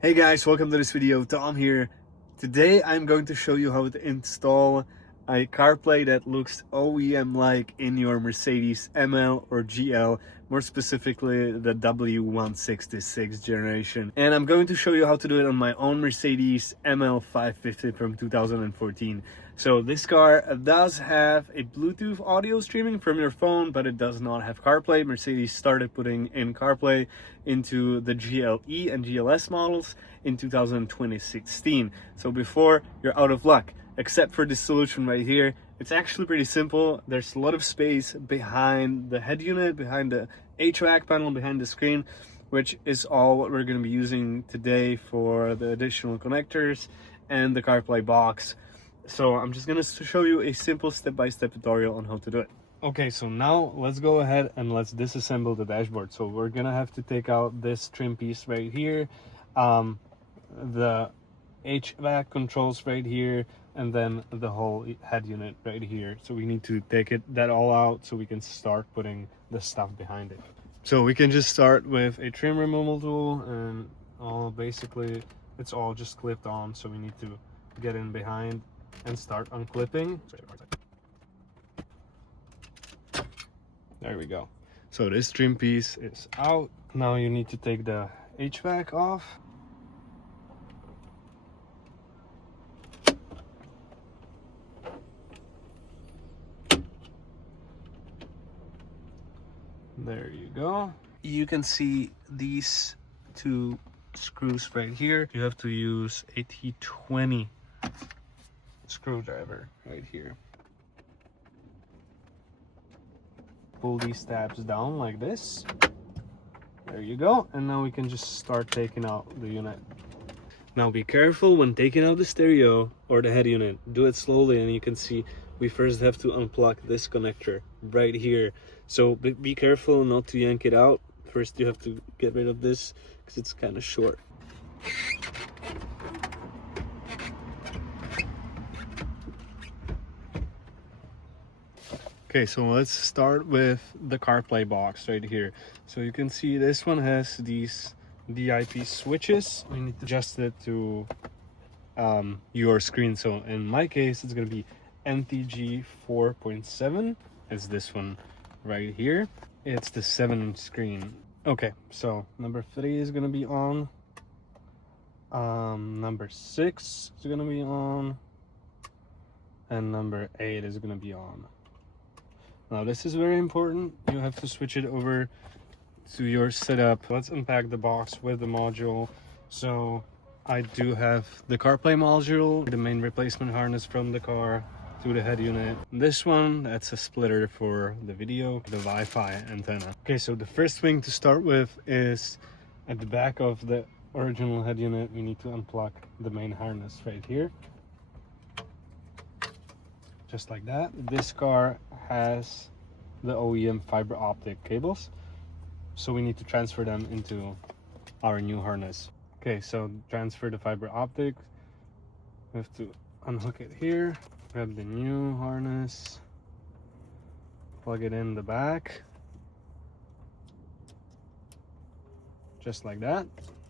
Hey guys, welcome to this video. Tom here. Today I'm going to show you how to install a CarPlay that looks OEM-like in your Mercedes ML or GL, more specifically the W166 generation. And I'm going to show you how to do it on my own Mercedes ML 550 from 2014. So this car does have a Bluetooth audio streaming from your phone, but it does not have CarPlay. Mercedes started putting in CarPlay into the GLE and GLS models in 2016. So before, you're out of luck. Except for this solution right here, it's actually pretty simple. There's a lot of space behind the head unit, behind the HVAC panel, behind the screen, which is all what we're going to be using today for the additional connectors and the CarPlay box. So I'm just going to show you a simple step-by-step tutorial on how to do it. Okay, so now let's go ahead and let's disassemble the dashboard. So we're going to have to take out this trim piece right here, the HVAC controls right here, and then the whole head unit right here. So we need to take that all out so we can start putting the stuff behind it. So we can just start with a trim removal tool, and basically it's all just clipped on. So we need to get in behind and start unclipping. There we go. So this trim piece is out. Now you need to take the HVAC off. There you go. You can see these two screws right here. You have to use a T20 screwdriver right here. Pull these tabs down like this. There you go. And now we can just start taking out the unit. Now be careful when taking out the stereo or the head unit. Do it slowly, and you can see we first have to unplug this connector right here. So be careful not to yank it out. First you have to get rid of this because it's kind of short. Okay, so let's start with the CarPlay box right here. So you can see this one has these DIP switches. We need to adjust it to your screen. So in my case, it's going to be NTG 4.7. It's this one right here. It's the 7-inch screen. Okay, so number 3 is going to be on. Number 6 is going to be on. And number 8 is going to be on. Now this is very important. You have to switch it over to your setup. Let's unpack the box with the module. So I do have the CarPlay module, the main replacement harness from the car to the head unit. This one, that's a splitter for the video, the Wi-Fi antenna. Okay, so the first thing to start with is at the back of the original head unit, we need to unplug the main harness right here. Just like that. This car has the OEM fiber optic cables, so we need to transfer them into our new harness. Okay, so transfer the fiber optic. We have to unhook it here, grab the new harness, plug it in the back, just like that.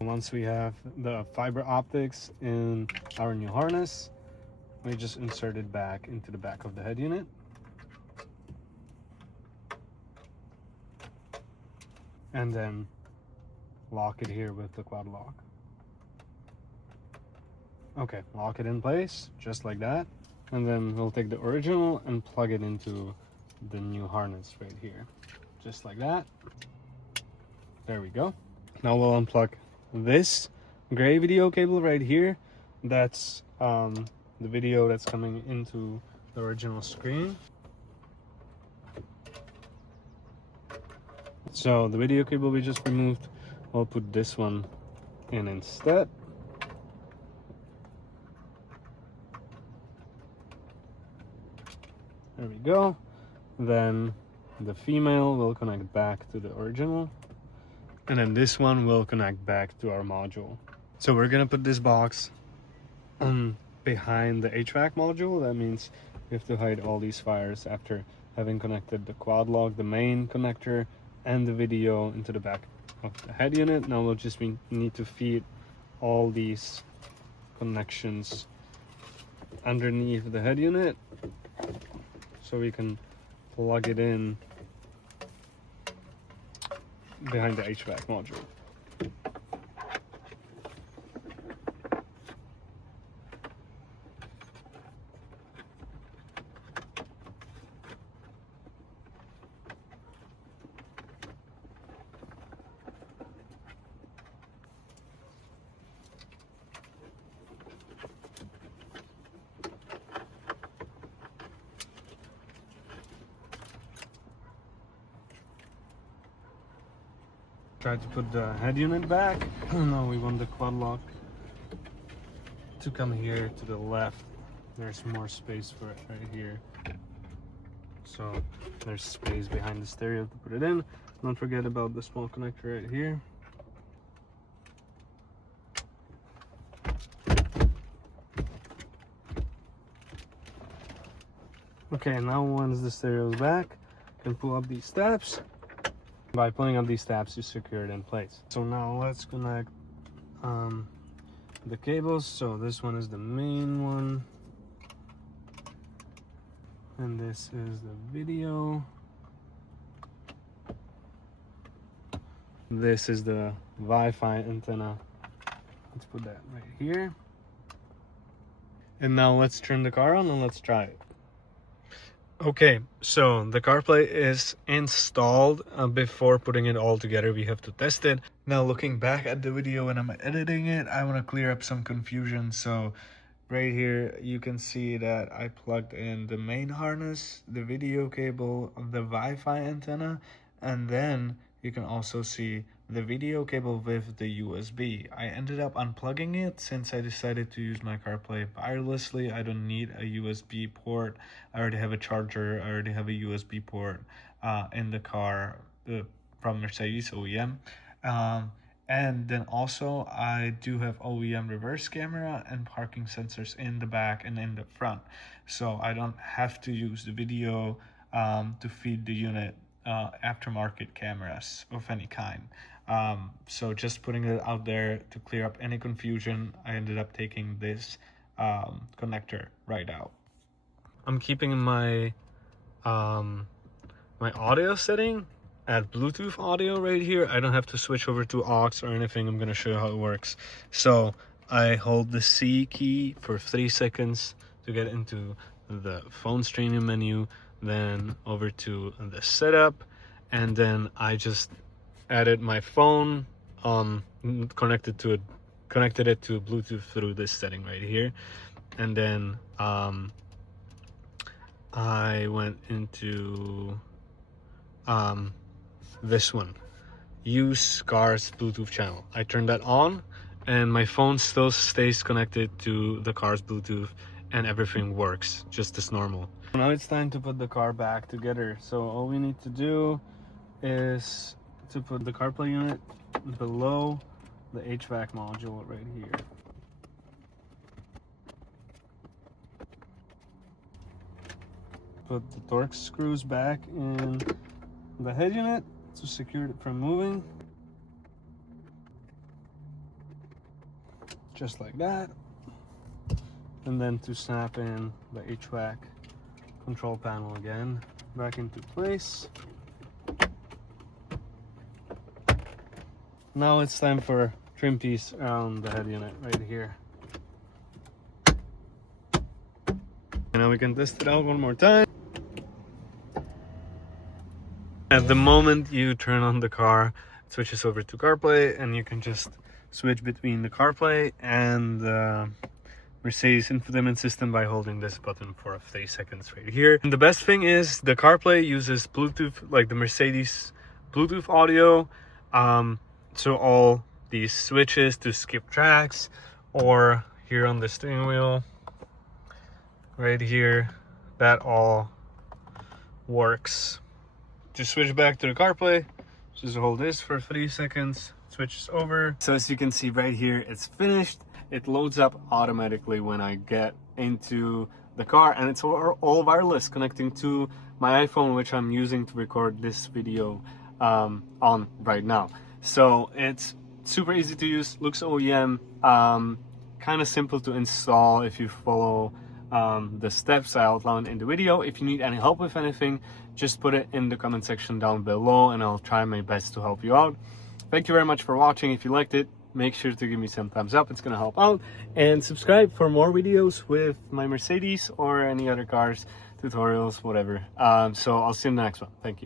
Once we have the fiber optics in our new harness, we just insert it back into the back of the head unit. And then lock it here with the quad lock. Okay, lock it in place, just like that. And then we'll take the original and plug it into the new harness right here. Just like that. There we go. Now we'll unplug this gray video cable right here. That's the video that's coming into the original screen. So the video cable we just removed, I'll put this one in instead. There we go. Then the female will connect back to the original, and then this one will connect back to our module. So we're gonna put this box behind the HVAC module. That means we have to hide all these wires after having connected the quad lock, the main connector, and the video into the back of the head unit. Now we'll just need to feed all these connections underneath the head unit, so we can plug it in behind the HVAC module. Try to put the head unit back. Now we want the quad lock to come here to the left. There's more space for it right here. So there's space behind the stereo to put it in. Don't forget about the small connector right here. Okay, now once the stereo is back, you can pull up these steps. By pulling up these tabs, you secure it in place. So now let's connect the cables. So this one is the main one, and this is the video. This is the Wi-Fi antenna. Let's put that right here. And now let's turn the car on and let's try it. Okay, so the CarPlay is installed. Before putting it all together, we have to test it. Now looking back at the video when I'm editing it, I want to clear up some confusion. So right here, you can see that I plugged in the main harness, the video cable, the Wi-Fi antenna, and then you can also see the video cable with the USB. I ended up unplugging it since I decided to use my CarPlay wirelessly. I don't need a USB port. I already have a charger. I already have a USB port in the car from Mercedes OEM. And then also I do have OEM reverse camera and parking sensors in the back and in the front. So I don't have to use the video to feed the unit aftermarket cameras of any kind. So just putting it out there to clear up any confusion, I ended up taking this connector right out. I'm keeping my my audio setting at Bluetooth audio right here. I don't have to switch over to aux or anything. I'm gonna show you how it works. So I hold the C key for 3 seconds to get into the phone streaming menu, then over to the setup, and then I just added my phone, connected it to Bluetooth through this setting right here, and then I went into this one, use car's Bluetooth channel. I turned that on, and my phone still stays connected to the car's Bluetooth, and everything works just as normal. Now it's time to put the car back together. So all we need to do is to put the CarPlay unit below the HVAC module right here. Put the Torx screws back in the head unit to secure it from moving. Just like that. And then to snap in the HVAC control panel again back into place. Now it's time for trim piece around the head unit right here. And now we can test it out one more time. At the moment you turn on the car, it switches over to CarPlay, and you can just switch between the CarPlay and the Mercedes infotainment system by holding this button for 3 seconds right here. And the best thing is the CarPlay uses Bluetooth, like the Mercedes Bluetooth audio. So all these switches to skip tracks, or here on the steering wheel right here, that all works. To switch back to the CarPlay, just hold this for 3 seconds, switches over. So as you can see right here, it's finished. It loads up automatically when I get into the car, and it's all wireless, connecting to my iPhone, which I'm using to record this video on right now. So it's super easy to use, looks OEM, kind of simple to install if you follow the steps I outlined in the video. If you need any help with anything, just put it in the comment section down below and I'll try my best to help you out. Thank you very much for watching. If you liked it, make sure to give me some thumbs up, it's gonna help out, and subscribe for more videos with my Mercedes or any other cars, tutorials, whatever. So I'll see you in the next one. Thank you.